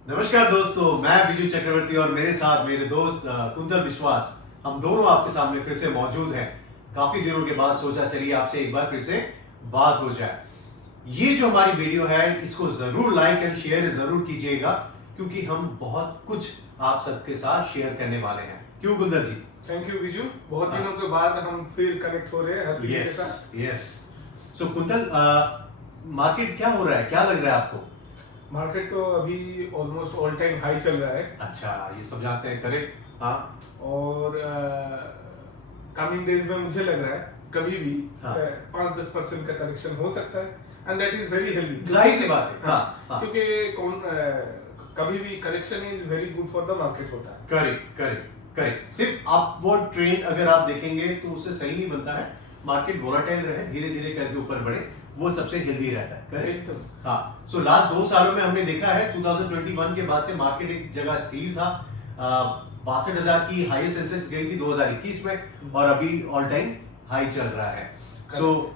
नमस्कार दोस्तों, मैं विजू चक्रवर्ती और मेरे साथ मेरे दोस्त कुंतल विश्वास। हम दोनों आपके सामने फिर से मौजूद हैं। काफी दिनों के बाद सोचा चलिए आपसे एक बार फिर से बात हो जाए। ये जो हमारी वीडियो है इसको जरूर लाइक एंड शेयर जरूर कीजिएगा, क्योंकि हम बहुत कुछ आप सबके साथ शेयर करने वाले हैं। क्यों कुंतल जी? Thank you Viju. बहुत दिनों के बाद हम फिर कनेक्ट हो रहे हैं हर किसी के साथ। यस। सो कुंतल, मार्केट क्या हो रहा है, क्या लग रहा है आपको? मार्केट तो अभी ऑलमोस्ट ऑल टाइम हाई चल रहा है। अच्छा, ये सब जानते हैं, करेक्ट। हाँ। और कमिंग डेज में मुझे लग रहा है कभी भी हाँ। 5-10% का करेक्शन हो सकता है, and that is very healthy. जाहिर सी बात है। हाँ, हाँ। क्योंकि कभी भी correction is very good for the market होता है। Correct correct correct. सिर्फ अपवर्ड ट्रेंड अगर आप देखेंगे तो उससे सही नहीं बनता है। मार्केट वोलेटाइल रहे, धीरे धीरे करके ऊपर बढ़े, वो सबसे हेल्दी रहता है। करेक्ट। हाँ। सो लास्ट 2 सालों में हमने देखा है 2021 के बाद से मार्केट एक जगह स्थिर था। 62,000 की हाईएस्ट सेंसेक्स गई थी 2021 में, और अभी ऑल टाइम हाई चल रहा है। सो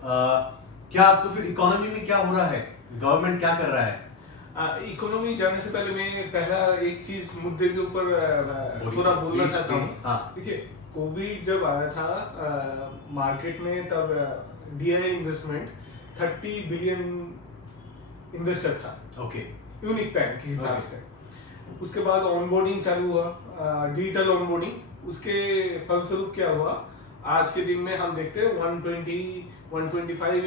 क्या तो फिर इकोनॉमी में क्या हो रहा है, गवर्नमेंट क्या कर रहा है? इकोनॉमी जाने से पहले मैं पहला एक चीज मुद्दे के ऊपर थोड़ा बोलना चाहता हूँ। हाँ। देखिए, कोविड जब आया था मार्केट में, तब डीआई इन्वेस्टमेंट 30 बिलियन इन्वेस्टर था। ओके। यूनिक बैंक के हिसाब से। उसके बाद ऑनबोर्डिंग चालू हुआ, डिजिटल ऑनबोर्डिंग। उसके फलस्वरूप क्या हुआ, आज के दिन में हम देखते हैं 125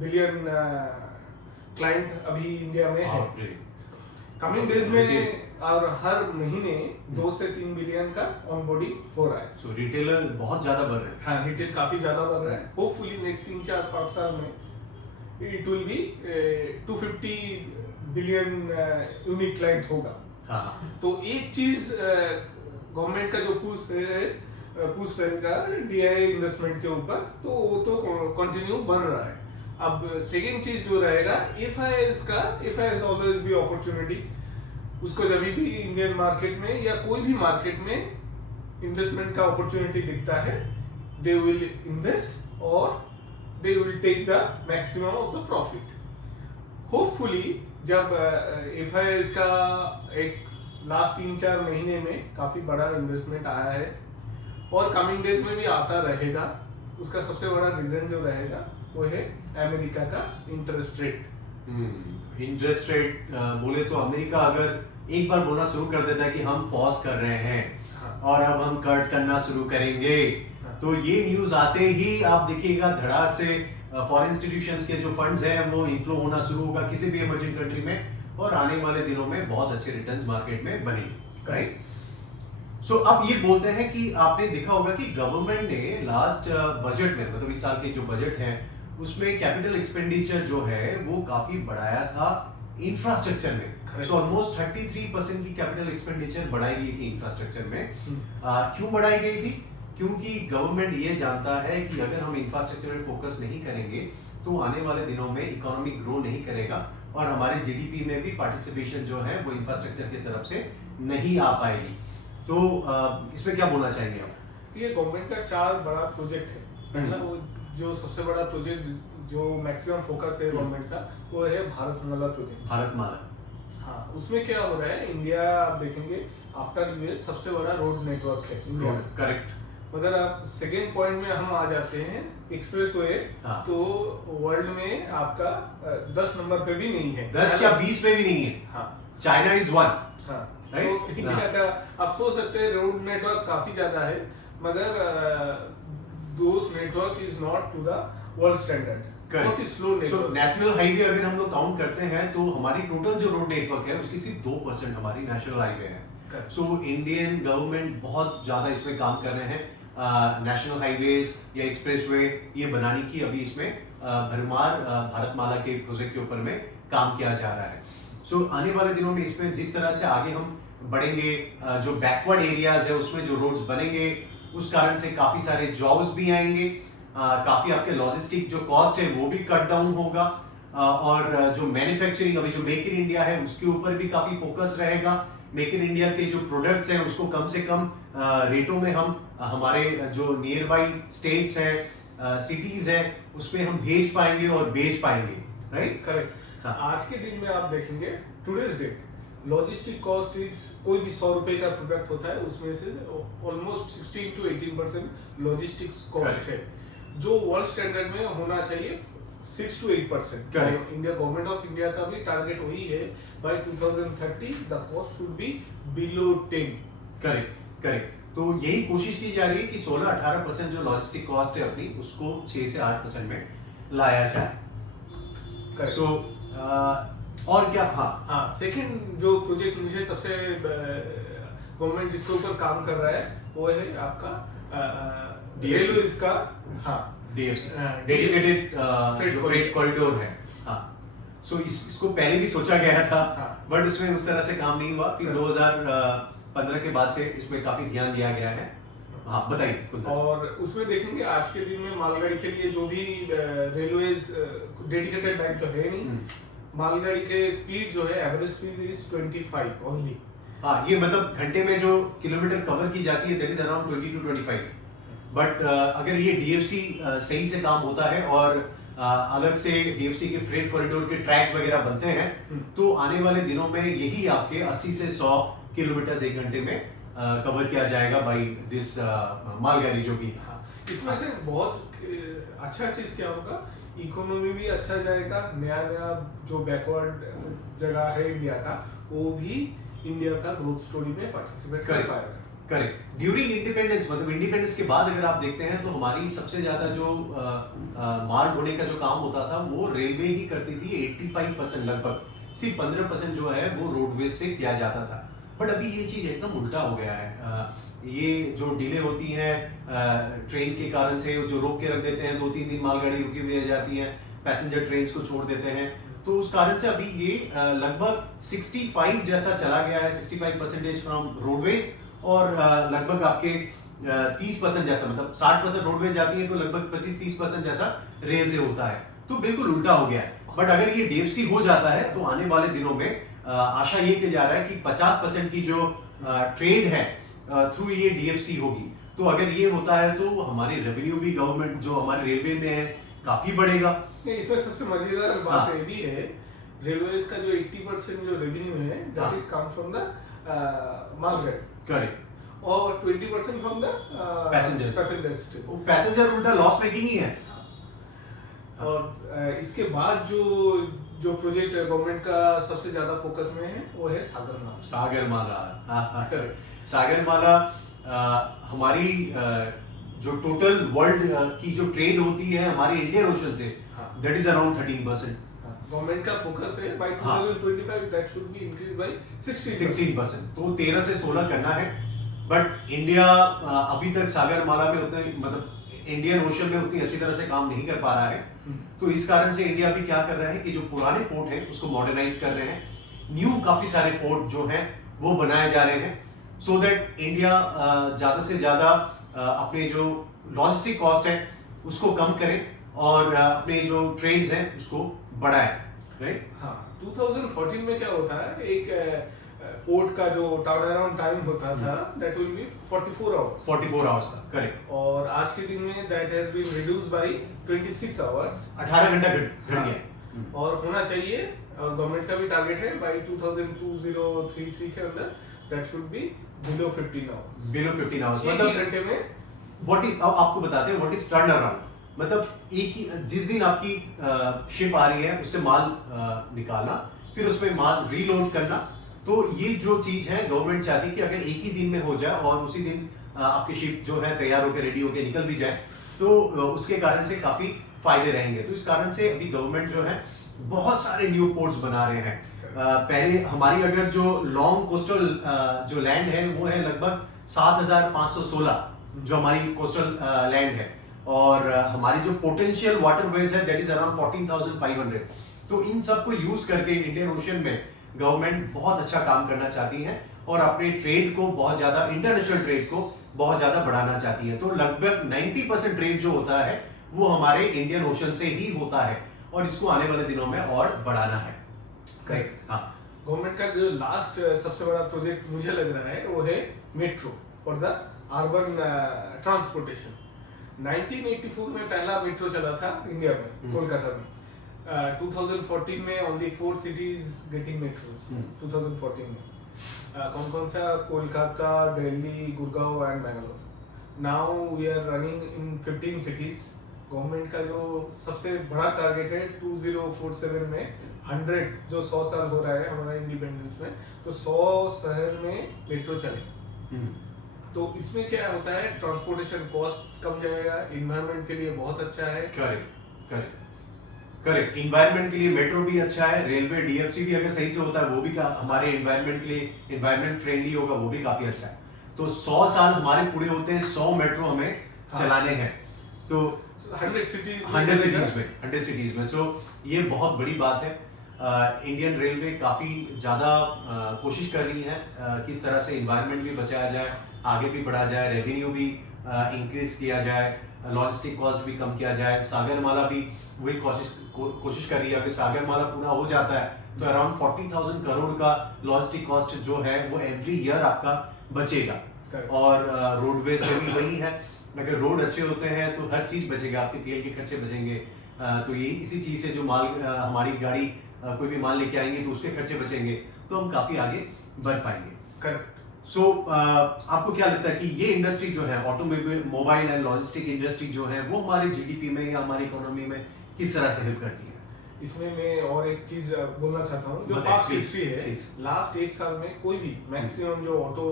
बिलियन क्लाइंट अभी इंडिया में है। कमिंग डेज में और हर महीने 2 से 3 बिलियन का ऑनबोर्डिंग हो रहा है। सो रिटेलर बहुत ज्यादा बढ़ रहे हैं। हाँ, रिटेल काफी ज्यादा बढ़ रहा है। होपफुली नेक्स्ट 3-4-5 साल में it will be 250 billion unique client होगा। हाँ। तो एक चीज गवर्नमेंट का जो पुश रहेगा डीआई इन्वेस्टमेंट के ऊपर, तो वो तो कंटिन्यू बढ़ रहा है। अब सेकेंड चीज जो रहेगा एफआईएस ऑलवेज बी अपॉर्चुनिटी। उसको जब भी इंडियन मार्केट में या कोई भी मार्केट में इन्वेस्टमेंट का अपॉर्चुनिटी दिखता है, दे विल इन्वेस्ट और they will take the maximum of the profit. Hopefully जब एफआईएस का एक लास्ट 3-4 महीने में काफी बड़ा इन्वेस्टमेंट आया है और कमिंग डेज में भी आता रहेगा, उसका सबसे बड़ा रीजन जो रहेगा वो है अमेरिका का इंटरेस्ट रेट। इंटरेस्ट रेट बोले तो अमेरिका अगर एक बार बोलना शुरू कर देता है कि हम पॉज कर रहे हैं, हाँ। और अब हम कट करना शुरू करेंगे, हाँ। तो ये न्यूज आते ही आप देखिएगा धड़ाक से फॉरेन इंस्टीट्यूशंस के जो फंड्स हैं वो इनफ्लो होना शुरू होगा किसी भी इमर्जिंग कंट्री में, और आने वाले दिनों में बहुत अच्छे रिटर्न्स मार्केट में बनेंगे। राइट। सो अब ये बोलते हैं कि आपने देखा होगा कि गवर्नमेंट ने लास्ट बजट में, मतलब इस साल के जो बजट है उसमें कैपिटल एक्सपेंडिचर जो है वो काफी बढ़ाया था इंफ्रास्ट्रक्चर में। सो ऑलमोस्ट 33% की कैपिटल एक्सपेंडिचर बढ़ाई गई थी इंफ्रास्ट्रक्चर में। क्यों बढ़ाई गई थी? क्योंकि गवर्नमेंट ये जानता है कि अगर हम इंफ्रास्ट्रक्चर में फोकस नहीं करेंगे तो आने वाले दिनों में इकोनॉमी ग्रो नहीं करेगा, और हमारे जीडीपी में भी पार्टिसिपेशन जो है वो इंफ्रास्ट्रक्चर की तरफ से नहीं आ पाएगी। तो इसमें क्या बोलना चाहेंगे आप? ये गवर्नमेंट का 4 बड़ा प्रोजेक्ट है। पहला वो जो सबसे बड़ा प्रोजेक्ट जो मैक्सिमम फोकस है गवर्नमेंट का, वो है भारतमाला प्रोजेक्ट। भारतमाला। हाँ, उसमें क्या हो रहा है, इंडिया आप देखेंगे आफ्टर यूएस सबसे बड़ा रोड नेटवर्क है इंडिया में। करेक्ट। मगर आप सेकेंड पॉइंट में हम आ जाते हैं एक्सप्रेसवे, हाँ। तो वर्ल्ड में आपका 10 नंबर पे भी नहीं है, 10 या 20 पे भी नहीं है। हाँ। China is 1। हाँ। Right? तो इंडिया का आप सोच सकते हैं रोड नेटवर्क काफी ज्यादा है, मगर those network is not to the world standard. बहुत ही स्लो नेटवर्क। नेशनल हाईवे अगर हम लोग काउंट करते हैं तो हमारी टोटल जो रोड नेटवर्क है उसकी सिर्फ 2% हमारी नेशनल हाईवे है। सो इंडियन गवर्नमेंट बहुत ज्यादा इसमें काम कर रहे हैं। नेशनल हाईवेज या एक्सप्रेसवे ये बनाने की अभी इसमें भरमार भारतमाला के प्रोजेक्ट के ऊपर में काम किया जा रहा है। सो आने वाले दिनों में इसमें जिस तरह से आगे हम बढ़ेंगे, जो बैकवर्ड एरियाज है उसमें जो रोड्स बनेंगे, उस कारण से काफी सारे जॉब्स भी आएंगे, काफी आपके लॉजिस्टिक जो कॉस्ट है वो भी कट डाउन होगा, और जो मैन्युफैक्चरिंग अभी जो मेक इन इंडिया है उसके ऊपर भी काफी फोकस रहेगा। मेक इन इंडिया के जो प्रोडक्ट्स हैं उसको कम से कम रेटों में हम हमारे जो नियर बाई स्टेट्स हैं, सिटीज हैं, उसमें हम भेज पाएंगे और बेच पाएंगे। राइट। करेक्ट। हाँ। आज के दिन में आप देखेंगे today's date logistic cost is कोई भी 100 रुपए का प्रोडक्ट होता है उसमें से ऑलमोस्ट 16 to 18% लॉजिस्टिक्स कॉस्ट है, जो वर्ल्ड स्टैंडर्ड में होना चाहिए 6 to 8%। India government of India का भी टारगेट वही है, by 2030 the cost should be below 10। Correct correct. तो यही कोशिश की जा रही है कि 16-18% जो लॉजिस्टिक कॉस्ट है अपनी उसको 6 से 8% में लाया जाए। सो और क्या, हाँ सेकंड जो प्रोजेक्ट मुझे सबसे गवर्नमेंट जिसके ऊपर काम कर रहा है वो है आपका रेलवेज का, डेडिकेटेड जो फ्रेट कॉरिडोर है। हाँ, सो इसको पहले भी सोचा गया था, बट इसमें उस तरह से काम नहीं हुआ। फिर 2015 के बाद से इसमें काफी ध्यान दिया गया है। हाँ बताइए। और उसमें देखेंगे आज के दिन में मालगाड़ी के लिए जो भी रेलवेज डेडिकेटेड लाइन तो है नहीं, मालगाड़ी के स्पीड जो है एवरेज स्पीड इज 25 ओनली। हाँ, ये मतलब घंटे में जो किलोमीटर कवर की जाती है that is around 20 to 25। But अगर ये डीएफसी सही से काम होता है और अलग से डीएफसी के फ्रेट कॉरिडोर के ट्रैक्स वगैरह बनते हैं तो आने वाले दिनों में यही आपके 80 से 100 किलोमीटर एक घंटे में कवर किया जाएगा बाय दिस मालगाड़ी जो भी। इसमें से बहुत अच्छा चीज क्या होगा, इकोनॉमी भी अच्छा जाएगा, नया नया जो बैकवर्ड जगह है इंडिया का वो भी इंडिया का ग्रोथ स्टोरी में पार्टिसिपेट कर पाएगा। करेक्ट। ड्यूरिंग इंडिपेंडेंस, मतलब इंडिपेंडेंस के बाद अगर आप देखते हैं तो हमारी सबसे ज्यादा जो माल ढोने का जो काम होता था वो रेलवे ही करती थी 85% लगभग, सिर्फ 15% जो है वो रोडवेज से किया जाता था। बट अभी ये चीज एकदम उल्टा हो गया है। ये जो डिले होती है ट्रेन के कारण से, जो रोक के रख देते हैं, 2-3 दिन मालगाड़ी रुकी हुई रह जाती है, पैसेंजर ट्रेन को छोड़ देते हैं, तो उस कारण से अभी ये लगभग 65 जैसा चला गया है, 65% फ्रॉम रोडवेज और लगभग आपके 30% जैसा, मतलब 60% रोडवेज जाती है तो लगभग 25-30% जैसा रेल से होता है। तो बिल्कुल उल्टा हो गया है। बट अगर ये डीएफसी हो जाता है तो आने वाले दिनों में आशा ये की जा रहा है कि 50% की जो ट्रेड है थ्रू ये डीएफसी होगी। तो अगर ये होता है तो हमारी रेवेन्यू भी गवर्नमेंट जो हमारे रेलवे में है काफी बढ़ेगा। नहीं, इसमें सबसे मजेदार बात ये भी है, रेलवेज का जो 80% जो रेवेन्यू है that is come from the मालगाड़ी। करेक्ट। और 20% फ्रॉम द पैसेंजर्स। पैसेंजर उल्टा लॉस मेकिंग ही है। और इसके बाद जो प्रोजेक्ट गवर्नमेंट का सबसे ज्यादा फोकस में है वो है सागरमाला। सागरमाला हमारी जो टोटल वर्ल्ड की जो ट्रेड होती है हमारी इंडियन ओशन से दैट इज अराउंड 13%। गवर्नमेंट का फोकस है by 2025 that should be increase by 16%। तो 13 से 16 करना है। बट इंडिया अभी तक सागरमाला में उतना, मतलब इंडियन ओशन में उतनी अच्छी तरह से काम नहीं कर पा रहा है। तो इस कारण से इंडिया भी क्या कर रहा है कि जो पुराने पोर्ट हैं उसको मॉडर्नाइज कर रहे हैं, न्यू काफी सारे पोर्ट जो हैं वो बनाए जा रहे हैं, सो दैट इंडिया ज्यादा से ज्यादा अपने जो लॉजिस्टिक कॉस्ट है उसको कम करे और अपने जो ट्रेड्स हैं उसको बढ़ाए। राइट। हाँ, 2014 में क्या होता है, एक पोर्ट का जो टर्न अराउंड टाइम होता था that will be 44 hours. 44 hours था, करेक्ट। और आज के दिन में that has been reduced by 26 hours. 18 घंटा घट गया। और होना चाहिए, और गवर्नमेंट का भी टारगेट है बाय 2033 के अंदर that should be below 15 hours. Below 15 hours मतलब घंटे में व्हाट इज, आपको बताते हैं व्हाट इज टर्न अराउंड। मतलब एक ही जिस दिन आपकी शिप आ रही है उससे माल निकालना, फिर उसमें माल रीलोड करना। तो ये जो चीज है गवर्नमेंट चाहती है कि अगर एक ही दिन में हो जाए और उसी दिन आपकी शिप जो है तैयार होकर रेडी होकर निकल भी जाए तो उसके कारण से काफी फायदे रहेंगे। तो इस कारण से अभी गवर्नमेंट जो है बहुत सारे न्यू पोर्ट्स बना रहे हैं। पहले हमारी अगर जो लॉन्ग कोस्टल जो लैंड है वो है लगभग 7516 जो हमारी कोस्टल लैंड है, और हमारी जो पोटेंशियल वाटरवेज है दैट इज अराउंड 14,500। तो इन सब को यूज करके इंडियन ओशन में गवर्नमेंट बहुत अच्छा काम करना चाहती है और अपने ट्रेड को बहुत ज्यादा, इंटरनेशनल ट्रेड को बहुत ज्यादा बढ़ाना चाहती है। तो लगभग 90% ट्रेड जो होता है वो हमारे इंडियन ओशन से ही होता है और इसको आने वाले दिनों में और बढ़ाना है। करेक्ट। हाँ, गवर्नमेंट का जो लास्ट सबसे बड़ा प्रोजेक्ट मुझे लग रहा है वो है metro for the urban transportation. 1984 में पहला मेट्रो चला था इंडिया में, कोलकाता में। 2014 में only 4 cities getting metros. 2014 में कौन कौन सा? Kolkata, Delhi, Gurgaon and Bangalore. Now we are running in 15 cities. Government का जो सबसे बड़ा टारगेट है 2047 में 100, जो 100 साल हो रहा है हमारा इंडिपेंडेंस में, तो 100 शहर में मेट्रो चले. तो इसमें क्या होता है, ट्रांसपोर्टेशन कॉस्ट कम जाएगा, इन्वायरमेंट के लिए बहुत अच्छा है. करेक्ट. इन्वायरमेंट के लिए मेट्रो भी अच्छा है, रेलवे डीएफसी भी अगर सही से होता है वो भी हमारे इन्वायरमेंट के लिए इन्वायरमेंट फ्रेंडली होगा, वो भी काफी अच्छा है. तो 100 साल हमारे पूरे होते हैं, 100 मेट्रो हमें चलाने हैं. तो 100 cities में. सो ये बहुत बड़ी बात है. इंडियन रेलवे काफी ज्यादा कोशिश कर रही है किस तरह से इन्वायरमेंट भी बचाया जाए, आगे भी बढ़ा जाए, रेवेन्यू भी इंक्रीज किया जाए, लॉजिस्टिक कॉस्ट भी कम किया जाए. सागरमाला भी वही कोशिश कर रही है. अगर सागरमाला पूरा हो जाता है तो अराउंड 40,000 करोड़ का लॉजिस्टिक कॉस्ट जो है वो एवरी ईयर आपका बचेगा. और रोडवेज में भी वही है. अगर रोड अच्छे होते हैं तो हर चीज बचेगा, आपके तेल के खर्चे बचेंगे. तो ये इसी चीज से जो माल हमारी गाड़ी कोई भी माल लेके आएंगे तो उसके खर्चे बचेंगे, तो हम काफी आगे बढ़ पाएंगे. करेक्ट. सो आपको क्या लगता है कि ये इंडस्ट्री जो है ऑटोमोबाइल एंड लॉजिस्टिक इंडस्ट्री जो है वो हमारे जीडीपी में या हमारी इकोनॉमी में किस तरह से हेल्प करती है? इसमें मैं और एक चीज बोलना चाहता हूँ, जो पास्ट हिस्ट्री है, लास्ट 1 साल में कोई भी मैक्सिमम जो ऑटो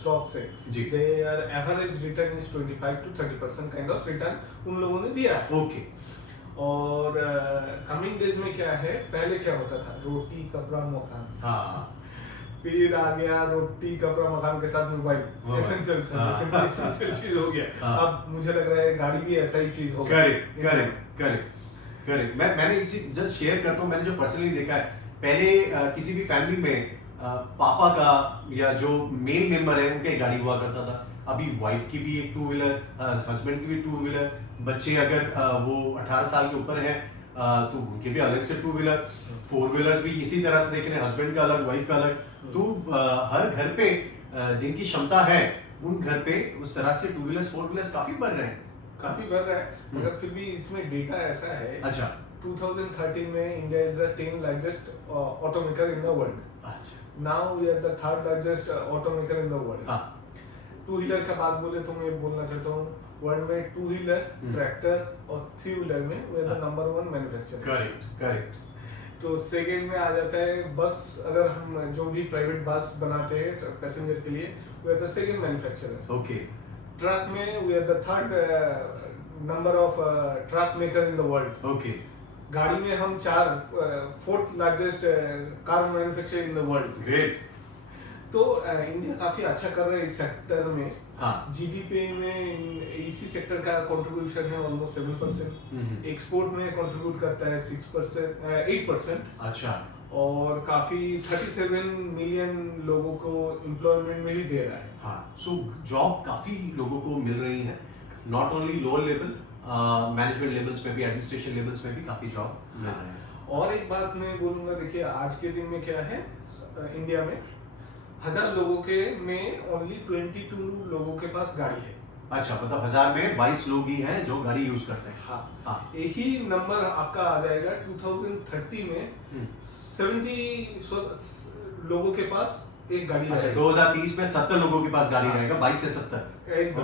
स्टॉक्स है, they are average return is 25 to 30% kind of return उन लोगों ने दिया है. ओके. और कमिंग डेज में क्या है, पहले क्या होता था, रोटी कपड़ा मकान. हाँ. फिर आ गया रोटी कपड़ा मकान के साथ मोबाइल, एसेंशियल चीज हो गया. अब मुझे लग रहा है गाड़ी भी ऐसा ही चीज होगा. करेक्ट. मैंने एक चीज जस्ट शेयर करता हूँ. मैंने जो पर्सनली देखा है, पहले किसी भी फैमिली में पापा का या जो मेल मेंबर है उनका गाड़ी हुआ करता था. अभी वाइफ की भी एक 2 व्हीलर, हस्बैंड की भी 2 व्हीलर, बच्चे अगर वो 18 साल के ऊपर हैं तो उनके भी अलग से 2 व्हीलर, 4 व्हीलर्स भी इसी तरह से देख रहे हैं, हस्बैंड का अलग, वाइफ का अलग. तो हर घर पे जिनकी क्षमता है उन घर पे उस तरह से 2 व्हीलर्स 4 व्हीलर्स काफी बढ़ रहे हैं. मगर फिर भी इसमें डेटा ऐसा है. अच्छा. 2013 में India is the 10th largest automaker in the world. अच्छा. Now we are the 3rd largest automaker in the world. Two wheeler का बात बोले तो मैं बोलना चाहता हूँ, वर्ल्ड में 2 व्हीलर, ट्रैक्टर और 3 व्हीलर में we are the number 1 manufacturer. Correct. तो सेकंड में आ जाता है बस. अगर हम जो भी प्राइवेट बस बनाते हैं पैसेंजर के लिए, we are the second manufacturer. Okay. Truck में we are the 3rd number of truck maker in the world. Okay. गाड़ी में हम 4th largest car manufacturer in the world. Great. तो इंडिया काफी अच्छा कर रहा है इस सेक्टर में. जीडीपी में इसी सेक्टर का कंट्रीब्यूशन है ऑलमोस्ट 7%. एक्सपोर्ट में कंट्रीब्यूट करता है 6%, 8%. अच्छा. और काफी 37 मिलियन लोगों को एम्प्लॉयमेंट में भी दे रहा है. हाँ. सो जॉब काफी लोगों को मिल रही है, not only lower level, management levels में भी, एडमिनिस्ट्रेशन लेवल्स में भी काफी जॉब मिल रहे हैं. और एक बात मैं बोलूंगा, देखिए आज के दिन में क्या है, इंडिया में 1000 लोगों के में ओनली 22 लोगों के पास गाड़ी है. अच्छा, मतलब 1000 में 22 लोग ही हैं जो गाड़ी यूज करते हैं. हाँ. यही नंबर आपका आ जाएगा 2030 में 70 लोगों के पास एक गाड़ी. अच्छा, 2030 में 70 लोगों के पास गाड़ी रहेगा, 22 से 70.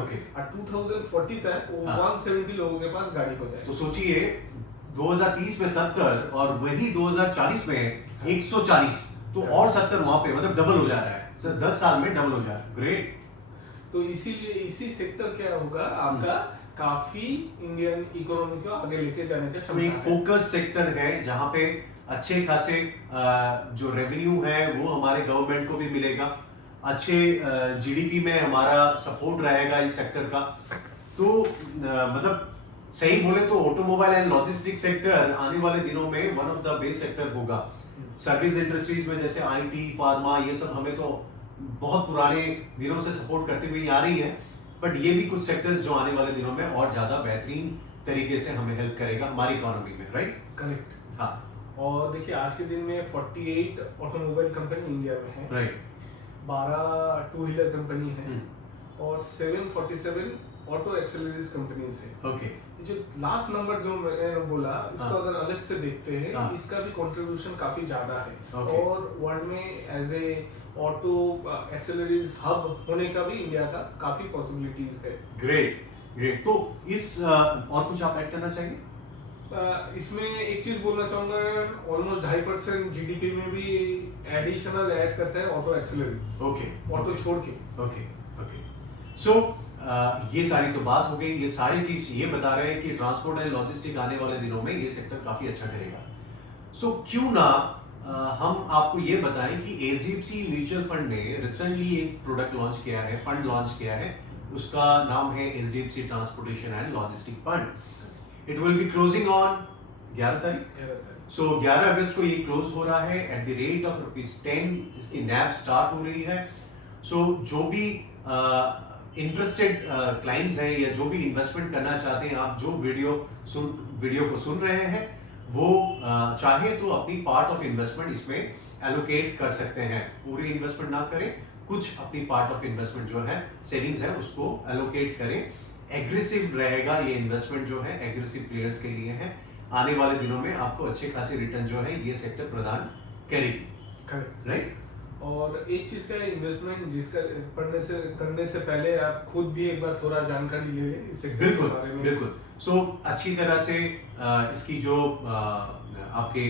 ओके. 2040 तक वो 170 लोगों के पास गाड़ी हो जाएगी. तो सोचिए 2030 में 70 और वही 2040 में 140, तो और 70 वहां पे, मतलब डबल हो जा रहा है. 10 साल में डबल हो जा रहा है. ग्रेट. तो इसीलिए इसी सेक्टर क्या होगा आपका, काफी इंडियन इकोनॉमी को आगे लेके जाने का क्षमता है. एक फोकस सेक्टर है जहां पे अच्छे खासे जो रेवेन्यू है वो हमारे गवर्नमेंट को भी मिलेगा, अच्छे जीडीपी में हमारा सपोर्ट रहेगा इस सेक्टर का. तो मतलब सही बोले तो ऑटोमोबाइल एंड लॉजिस्टिक सेक्टर आने वाले दिनों में one of the best sector होगा. सर्विस इंडस्ट्रीज में जैसे आईटी, फार्मा, ये सब हमें तो बहुत पुराने दिनों से सपोर्ट करते हुए आ रही है, बट ये भी कुछ सेक्टर्स जो आने वाले दिनों में और ज्यादा बेहतरीन तरीके से हमें हेल्प करेगा हमारी इकोनॉमी में. राइट. करेक्ट. हाँ. और देखिए आज के दिन में 48 ऑटोमोबाइल कंपनी इंडिया में है. राइट. 12 टू व्हीलर कंपनी है और 747 ऑटो एक्सेलरीज कंपनीज है. ओके. जो लास्ट नंबर जो मैंने बोला इसको हाँ। अगर अलग से देखते हैं हाँ। इसका भी कंट्रीब्यूशन काफी ज्यादा है Okay. और वर्ल्ड में एज ए ऑटो एक्सेलरीज हब होने का भी इंडिया का काफी पॉसिबिलिटीज है। Great great. तो इस और कुछ आप ऐड करना चाहेंगे? इसमें एक चीज बोलना चाहूंगा, ऑलमोस्ट 2.5% जीडीपी में भी एडिशनल ऐड करता है ऑटो एक्सेलरीज, ओके ऑटो छोड़ के। Okay okay. सो ये सारी तो बात हो गई, ये सारी चीज ये बता रहे हैं कि ट्रांसपोर्ट एंड लॉजिस्टिक आने वाले दिनों में ये सेक्टर काफी अच्छा करेगा। सो क्यों ना हम आपको ये बताएं कि एचडीएफसी म्यूचुअल फंड ने रिसेंटली एक प्रोडक्ट लॉन्च किया है, फंड लॉन्च किया है, उसका नाम है HDFC transportation and logistic fund. It will be closing on 11 तारीख। सो 11 अगस्त को ये क्लोज हो रहा है एट द रेट ऑफ ₹10। इसकी नैव स्टार्ट हो रही है। सो जो भी इंटरेस्टेड क्लाइंट्स हैं या जो भी इन्वेस्टमेंट करना चाहते हैं, आप जो वीडियो को सुन रहे हैं वो चाहे तो अपनी पार्ट ऑफ इन्वेस्टमेंट इसमें एलोकेट कर सकते हैं। पूरी इन्वेस्टमेंट ना करें, कुछ अपनी पार्ट ऑफ इन्वेस्टमेंट जो है सेविंग्स है उसको एलोकेट करें। एग्रेसिव रहेगा ये इन्वेस्टमेंट जो है, एग्रेसिव प्लेयर्स के लिए है। आने वाले दिनों में आपको अच्छे खासे रिटर्न जो है ये सेक्टर प्रदान करेगी, राइट? और एक चीज का इन्वेस्टमेंट जिसका करने से पहले आप खुद भी एक बार थोड़ा जानकारी ले लें इस सेक्टर के बारे में। बिल्कुल। सो अच्छी तरह से इसकी जो आपके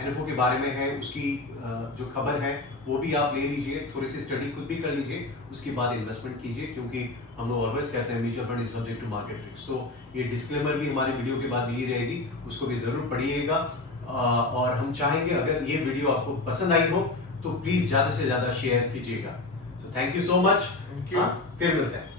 एनएफओ के बारे में है उसकी जो खबर है वो भी आप ले लीजिए, थोड़ी सी स्टडी खुद भी कर लीजिए, उसके बाद इन्वेस्टमेंट कीजिए, क्योंकि हम लोग ऑलवेज कहते हैं mutual fund is subject to market risk. So ये डिस्क्लेमर भी हमारी वीडियो के बाद दी रहेगी, उसको भी जरूर पढ़िएगा। और हम चाहेंगे अगर ये वीडियो आपको पसंद आई हो तो प्लीज ज्यादा से ज्यादा शेयर कीजिएगा। So thank you so much. Thank you. फिर मिलते हैं।